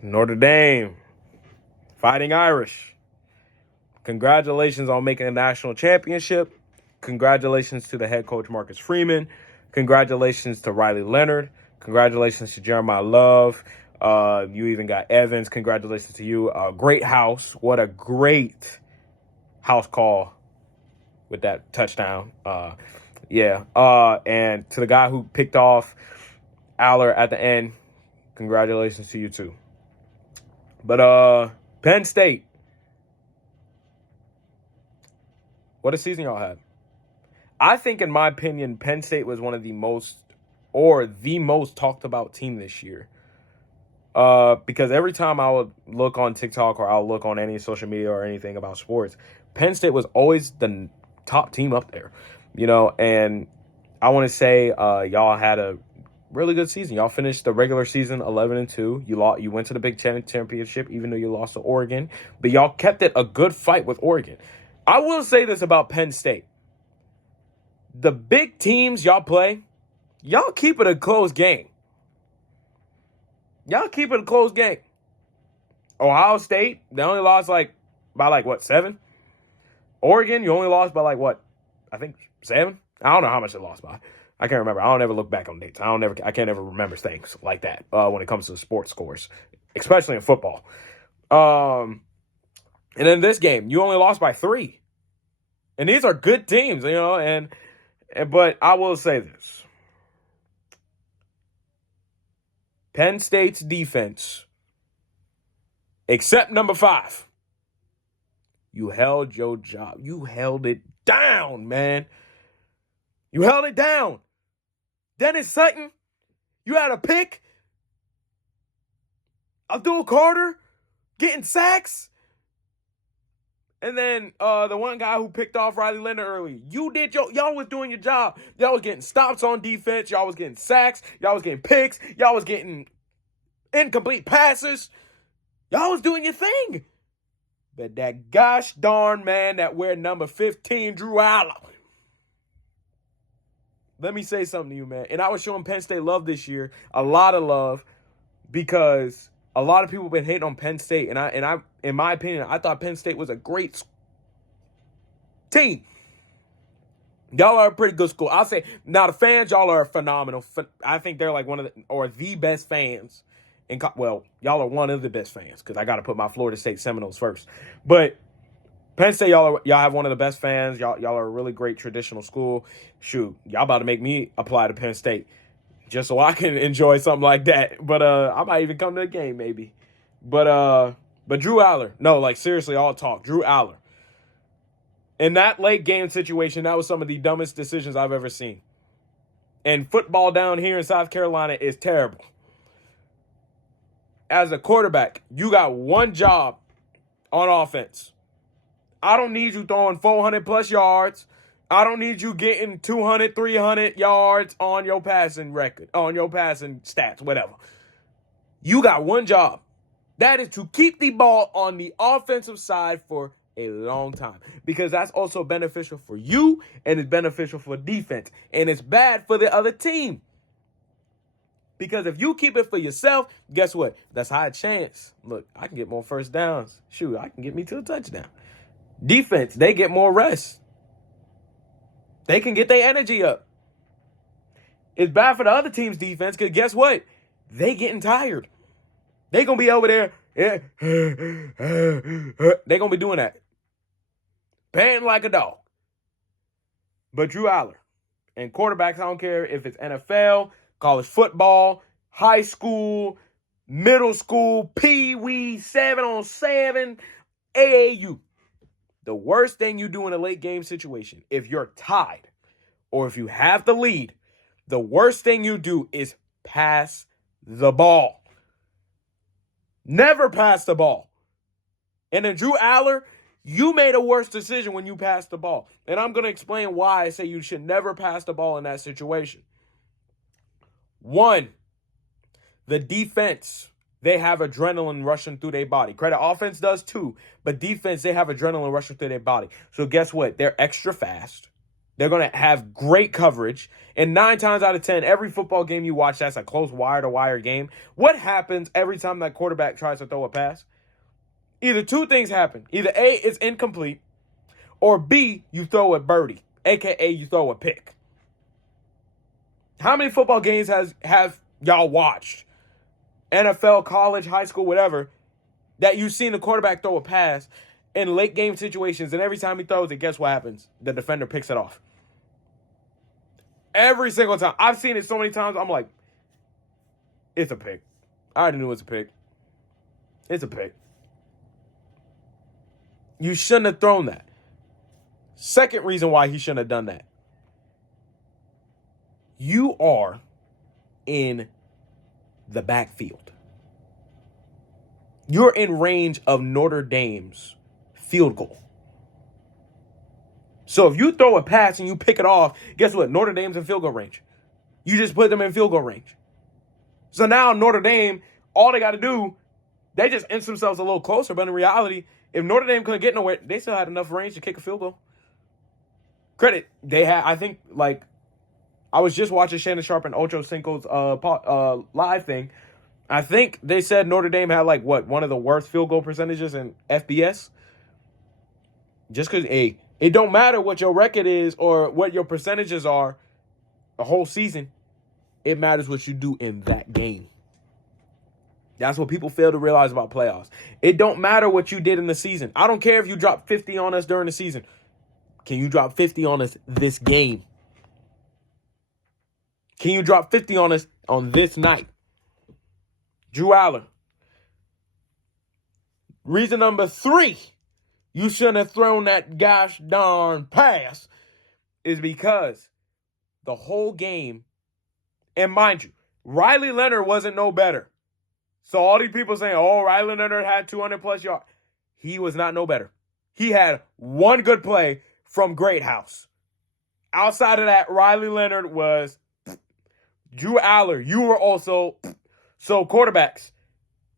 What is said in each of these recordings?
Notre Dame, Fighting Irish. Congratulations on making a national championship. Congratulations to the head coach, Marcus Freeman. Congratulations to Riley Leonard. Congratulations to Jeremiah Love. You even got Evans. Congratulations to you. Great house. What a great house call with that touchdown. And to the guy who picked off Aller at the end, congratulations to you too. But Penn State, what a season y'all had. I think, in my opinion, Penn State was one of the most talked about team this year. Because every time I would look on TikTok or I'll look on any social media or anything about sports, Penn State was always the top team up there, and I want to say y'all had a really good season. Y'all finished the regular season 11-2. You went to the Big Ten championship, even though you lost to Oregon, but y'all kept it a good fight with Oregon. I will say this about Penn State. The big teams y'all play, y'all keep it a close game. Ohio State, they only lost by 7? Oregon, you only lost by I think 7? I don't know how much it lost by. I can't remember. I don't ever look back on dates. I can't ever remember things like that when it comes to sports scores, especially in football. And in this game, you only lost by 3. And these are good teams, but I will say this. Penn State's defense, except number 5, you held your job. You held it down, man. You held it down. Dennis Sutton, you had a pick. Abdul Carter getting sacks. And then the one guy who picked off Riley Leonard early. Y'all was doing your job. Y'all was getting stops on defense. Y'all was getting sacks. Y'all was getting picks. Y'all was getting incomplete passes. Y'all was doing your thing. But that gosh darn man that wear number 15, Drew Aller. Let me say something to you, man. And I was showing Penn State love this year, a lot of love, because a lot of people have been hating on Penn State. And I, in my opinion, I thought Penn State was a great team. Y'all are a pretty good school. I'll say, now the fans, y'all are phenomenal. I think they're like one of the best fans. Y'all are one of the best fans, because I got to put my Florida State Seminoles first. But Penn State, y'all have one of the best fans. Y'all are a really great traditional school. Shoot, y'all about to make me apply to Penn State just so I can enjoy something like that. But I might even come to the game maybe. But Drew Aller, no, seriously, all talk. Drew Aller. In that late game situation, that was some of the dumbest decisions I've ever seen. And football down here in South Carolina is terrible. As a quarterback, you got one job on offense. I don't need you throwing 400 plus yards. I don't need you getting 200, 300 yards on your passing record, on your passing stats, whatever. You got one job. That is to keep the ball on the offensive side for a long time, because that's also beneficial for you and it's beneficial for defense, and it's bad for the other team. Because if you keep it for yourself, guess what? That's high chance. Look, I can get more first downs. Shoot, I can get me to a touchdown. Defense, they get more rest. They can get their energy up. It's bad for the other team's defense, because guess what? They getting tired. They going to be over there. They going to be doing that. Panting like a dog. But Drew Aller and quarterbacks, I don't care if it's NFL, college football, high school, middle school, pee-wee, 7-on-7, AAU. The worst thing you do in a late game situation, if you're tied or if you have the lead, the worst thing you do is pass the ball. Never pass the ball. And then Drew Aller, you made a worse decision when you passed the ball. And I'm going to explain why I say you should never pass the ball in that situation. 1, the defense, they have adrenaline rushing through their body. Credit offense does too, but defense, they have adrenaline rushing through their body. So guess what? They're extra fast. They're going to have great coverage. And 9 times out of 10, every football game you watch that's a close wire-to-wire game, what happens every time that quarterback tries to throw a pass? Either two things happen. Either A, it's incomplete, or B, you throw a birdie, a.k.a. you throw a pick. How many football games have y'all watched, NFL, college, high school, whatever, that you've seen the quarterback throw a pass in late game situations, and every time he throws it, guess what happens? The defender picks it off. Every single time. I've seen it so many times, I'm like, it's a pick. I already knew it was a pick. It's a pick. You shouldn't have thrown that. Second reason why he shouldn't have done that. You are in the backfield. You're in range of Notre Dame's field goal. So if you throw a pass and you pick it off, guess what? Notre Dame's in field goal range. You just put them in field goal range. So now Notre Dame, all they got to do, they just inch themselves a little closer. But in reality, if Notre Dame couldn't get nowhere, they still had enough range to kick a field goal. Credit, they had, I think, like, I was just watching Shannon Sharp and Ocho Cinco's live thing. I think they said Notre Dame had, like, one of the worst field goal percentages in FBS. Just because, it don't matter what your record is or what your percentages are the whole season. It matters what you do in that game. That's what people fail to realize about playoffs. It don't matter what you did in the season. I don't care if you dropped 50 on us during the season. Can you drop 50 on us this game? Can you drop 50 on us on this night? Drew Aller. Reason number 3, you shouldn't have thrown that gosh darn pass, is because the whole game, and mind you, Riley Leonard wasn't no better. So all these people saying, oh, Riley Leonard had 200 plus yards. He was not no better. He had one good play from Greathouse. Outside of that, Riley Leonard was Drew Aller. You were also. So quarterbacks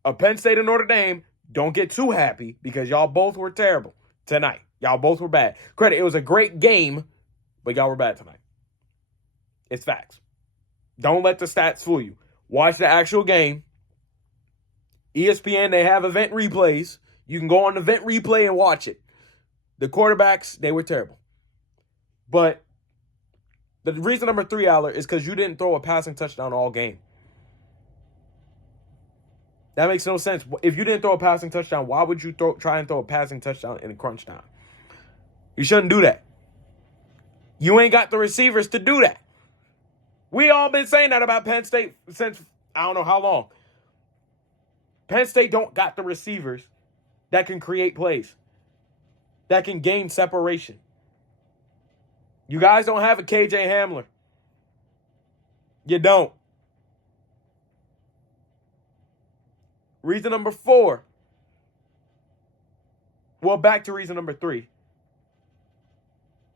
of Penn State and Notre Dame, don't get too happy because y'all both were terrible tonight. Y'all both were bad. Credit, it was a great game, but y'all were bad tonight. It's facts. Don't let the stats fool you. Watch the actual game. ESPN, they have event replays. You can go on the event replay and watch it. The quarterbacks, they were terrible. But the reason number 3, Aller, is because you didn't throw a passing touchdown all game. That makes no sense. If you didn't throw a passing touchdown, why would you try and throw a passing touchdown in a crunch time? You shouldn't do that. You ain't got the receivers to do that. We all been saying that about Penn State since I don't know how long. Penn State don't got the receivers that can create plays, that can gain separation. You guys don't have a KJ Hamler. You don't. Reason number 4. Well, back to reason number 3.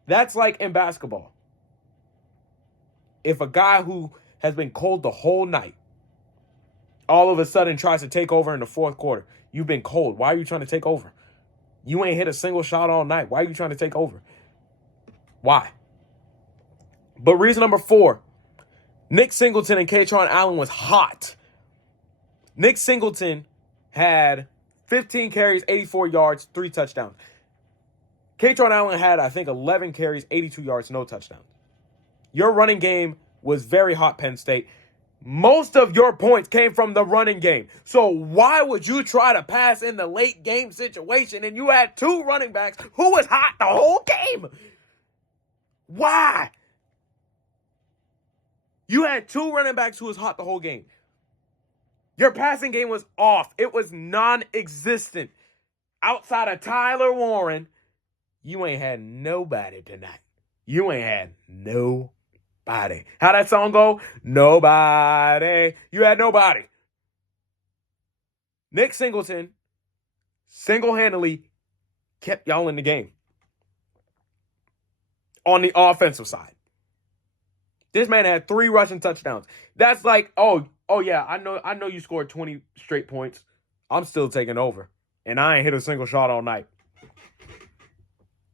That's like in basketball. If a guy who has been cold the whole night all of a sudden tries to take over in the fourth quarter, you've been cold. Why are you trying to take over? You ain't hit a single shot all night. Why are you trying to take over? Why? But reason number 4, Nick Singleton and Katron Allen was hot. Nick Singleton had 15 carries, 84 yards, 3 touchdowns. Katron Allen had, I think, 11 carries, 82 yards, no touchdowns. Your running game was very hot, Penn State. Most of your points came from the running game. So why would you try to pass in the late game situation and you had 2 running backs who was hot the whole game? Why? You had 2 running backs who was hot the whole game. Your passing game was off. It was non-existent. Outside of Tyler Warren, you ain't had nobody tonight. You ain't had nobody. How that song go? Nobody. You had nobody. Nick Singleton single-handedly kept y'all in the game on the offensive side. This man had 3 rushing touchdowns. That's like, oh yeah, I know you scored 20 straight points. I'm still taking over. And I ain't hit a single shot all night.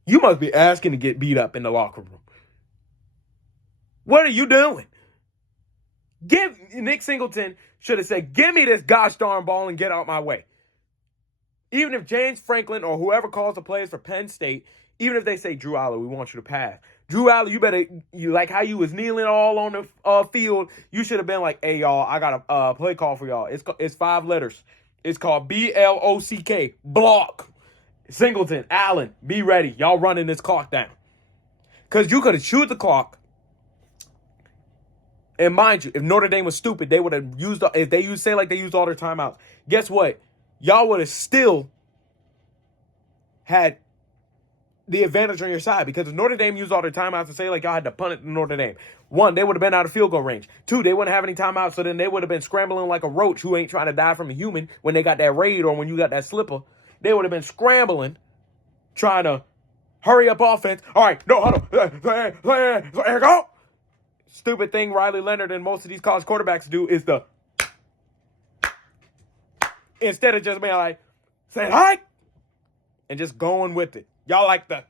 You must be asking to get beat up in the locker room. What are you doing? Nick Singleton should have said, give me this gosh darn ball and get out my way. Even if James Franklin or whoever calls the plays for Penn State, even if they say, Drew Aller, we want you to pass. Drew Aller, you like how you was kneeling all on the field, you should have been like, hey, y'all, I got a play call for y'all. It's 5 letters. It's called BLOCK, block. Singleton, Allen, be ready. Y'all running this clock down. Because you could have chewed the clock. And mind you, if Notre Dame was stupid, they would have used, if they used all their timeouts. Guess what? Y'all would have still had the advantage on your side, because if Notre Dame used all their timeouts and say like y'all had to punt it to Notre Dame, 1, they would have been out of field goal range. 2, they wouldn't have any timeouts, so then they would have been scrambling like a roach who ain't trying to die from a human when they got that raid or when you got that slipper. They would have been scrambling, trying to hurry up offense. All right, no huddle. Here go. Stupid thing Riley Leonard and most of these college quarterbacks do is instead of just being like, say hi, and just going with it. Y'all like the.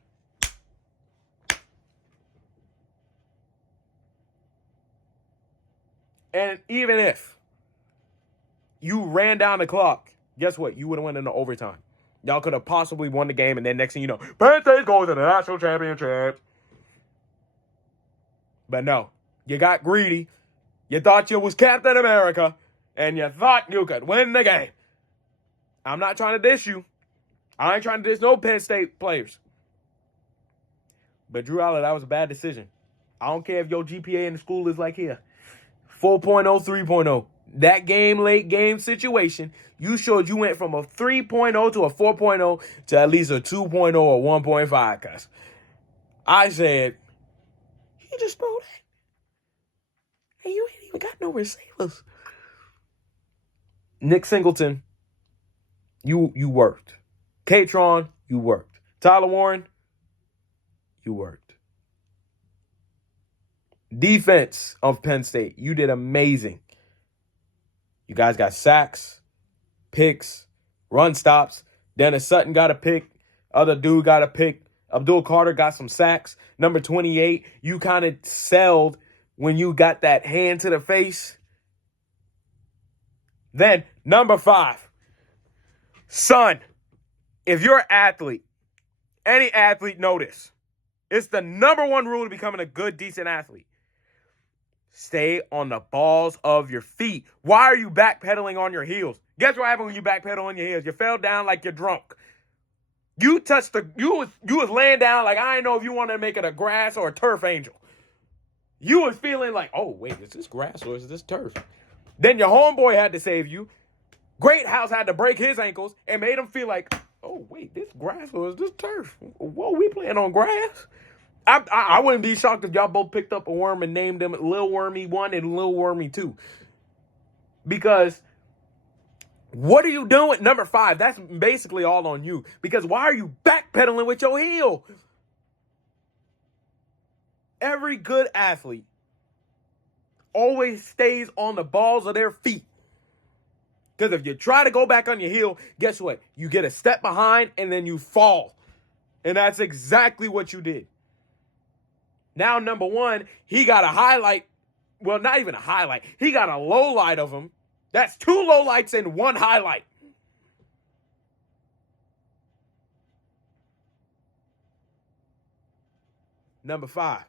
And even if you ran down the clock, guess what? You would have went into overtime. Y'all could have possibly won the game, and then next thing you know, Penn State goes to the national championship. But no, you got greedy. You thought you was Captain America, and you thought you could win the game. I'm not trying to diss you. I ain't trying to diss no Penn State players. But Drew Aller, that was a bad decision. I don't care if your GPA in the school is like here. 4.0, 3.0. That late game situation, you showed you went from a 3.0 to a 4.0 to at least a 2.0 or 1.5. Cause I said, he just throw that. Hey, you ain't even got no receivers. Nick Singleton, you worked. Katron, you worked. Tyler Warren, you worked. Defense of Penn State, you did amazing. You guys got sacks, picks, run stops. Dennis Sutton got a pick. Other dude got a pick. Abdul Carter got some sacks. Number 28, you kind of selled when you got that hand to the face. Then, number 5, son, if you're an athlete, any athlete, know this. It's the number 1 rule to becoming a good, decent athlete. Stay on the balls of your feet. Why are you backpedaling on your heels? Guess what happened when you backpedal on your heels? You fell down like you're drunk. You was laying down like I didn't know if you wanted to make it a grass or a turf angel. You was feeling like, oh, wait, is this grass or is this turf? Then your homeboy had to save you. Great House had to break his ankles and made him feel like, oh, wait, this grass or is this turf? Whoa, we playing on grass? I wouldn't be shocked if y'all both picked up a worm and named them Lil Wormy 1 and Lil Wormy 2. Because what are you doing? Number 5, that's basically all on you. Because why are you backpedaling with your heel? Every good athlete always stays on the balls of their feet. Because if you try to go back on your heel, guess what? You get a step behind and then you fall. And that's exactly what you did. Now, number 1, he got a highlight. Well, not even a highlight. He got a low light of him. That's 2 lowlights and 1 highlight. Number 5,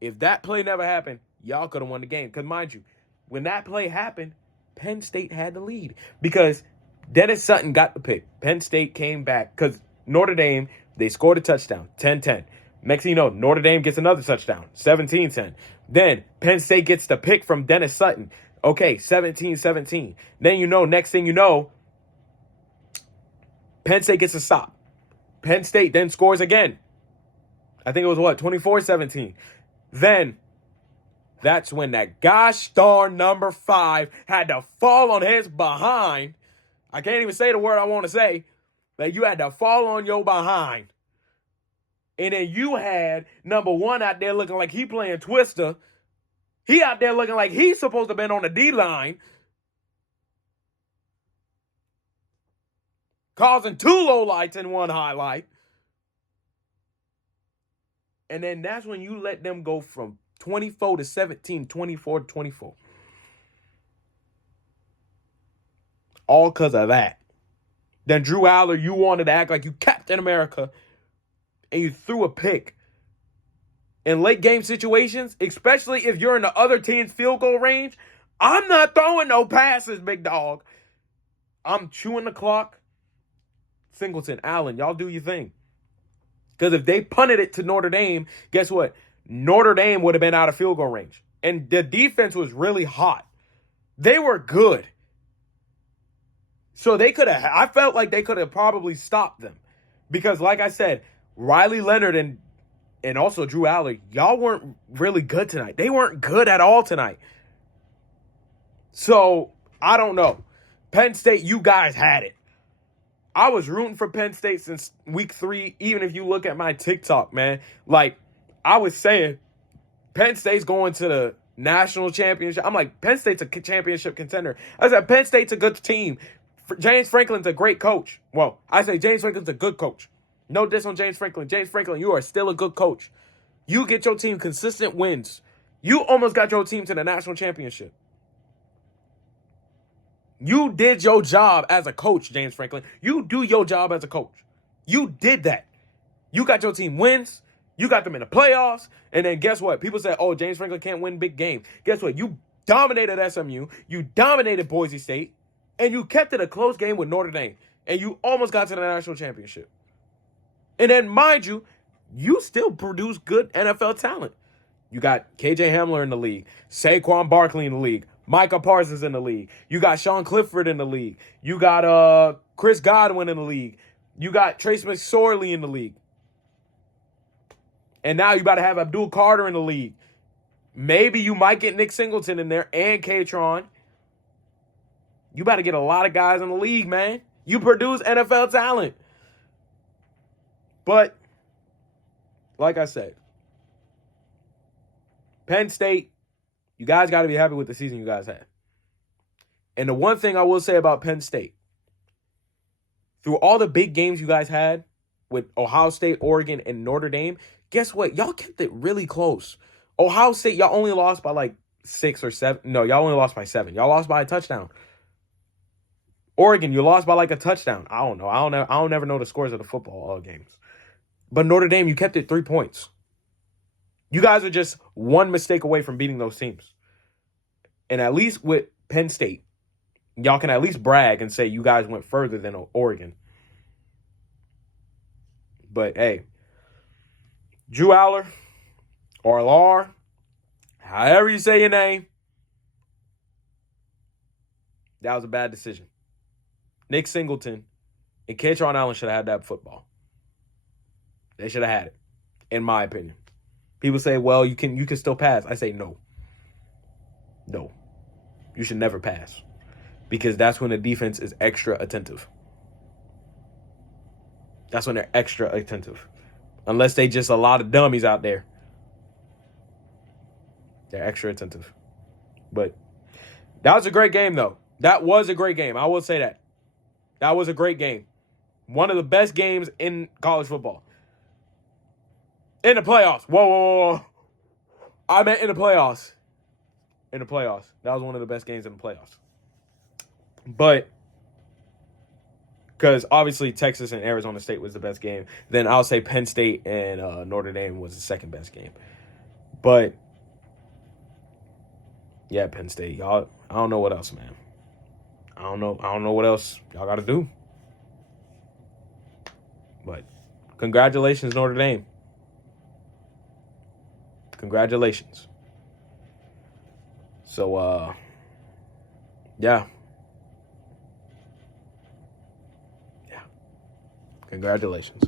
if that play never happened, y'all could have won the game. Because mind you, when that play happened, Penn State had the lead. Because Dennis Sutton got the pick. Penn State came back. Because Notre Dame, they scored a touchdown, 10-10. Next thing you know, Notre Dame gets another touchdown, 17-10. Then Penn State gets the pick from Dennis Sutton. Okay, 17-17. Then next thing you know, Penn State gets a stop. Penn State then scores again. I think it was 24-17. Then that's when that gosh darn number 5 had to fall on his behind. I can't even say the word I want to say. Like, you had to fall on your behind. And then you had number 1 out there looking like he playing Twister. He out there looking like he's supposed to have been on the D-line. Causing 2 lowlights and 1 highlight. And then that's when you let them go from 24-17, 24-24. All because of that. Then Drew Aller, you wanted to act like you Captain America, and you threw a pick. In late game situations, especially if you're in the other team's field goal range, I'm not throwing no passes, big dog. I'm chewing the clock. Singleton, Allen, y'all do your thing. Because if they punted it to Notre Dame, guess what? Notre Dame would have been out of field goal range. And the defense was really hot. They were good. So they could have, I felt like they could have probably stopped them. Because like I said, Riley Leonard and also Drew Aller, y'all weren't really good tonight. They weren't good at all tonight. So, I don't know. Penn State, you guys had it. I was rooting for Penn State since week 3, even if you look at my TikTok, man. Like, I was saying, Penn State's going to the national championship. I'm like, Penn State's a championship contender. I said, Penn State's a good team. James Franklin's a great coach. Well, I say James Franklin's a good coach. No diss on James Franklin. James Franklin, you are still a good coach. You get your team consistent wins. You almost got your team to the national championship. You did your job as a coach, James Franklin. You do your job as a coach. You did that. You got your team wins. You got them in the playoffs. And then guess what? People say, oh, James Franklin can't win big games. Guess what? You dominated SMU. You dominated Boise State. And you kept it a close game with Notre Dame. And you almost got to the national championship. And then, mind you, you still produce good NFL talent. You got KJ Hamler in the league, Saquon Barkley in the league, Micah Parsons in the league. You got Sean Clifford in the league. You got Chris Godwin in the league. You got Trace McSorley in the league. And now you about to have Abdul Carter in the league. Maybe you might get Nick Singleton in there and Katron. You about to get a lot of guys in the league, man. You produce NFL talent. But, like I said, Penn State, you guys got to be happy with the season you guys had. And the one thing I will say about Penn State, through all the big games you guys had with Ohio State, Oregon, and Notre Dame, guess what? Y'all kept it really close. Ohio State, y'all only lost by like 6 or 7. No, y'all only lost by 7. Y'all lost by a touchdown. Oregon, you lost by like a touchdown. I don't know. I don't ever know the scores of the football games. But Notre Dame, you kept it 3 points. You guys are just one mistake away from beating those teams. And at least with Penn State, y'all can at least brag and say you guys went further than Oregon. But, hey, Drew Aller, or Lar, however you say your name, that was a bad decision. Nick Singleton and Katron Allen should have had that football. They should have had it, in my opinion. People say, well, you can still pass. I say no. No. You should never pass. Because that's when the defense is extra attentive. That's when they're extra attentive. Unless they just a lot of dummies out there. They're extra attentive. But that was a great game, though. That was a great game. I will say that. That was a great game. One of the best games in college football. In the playoffs. Whoa. I meant in the playoffs. In the playoffs. That was one of the best games in the playoffs. But, because obviously Texas and Arizona State was the best game. Then I'll say Penn State and Notre Dame was the second best game. But, yeah, Penn State. Y'all, I don't know what else, man. I don't know what else y'all got to do. But, congratulations, Notre Dame. Congratulations. So, yeah. Yeah. Congratulations.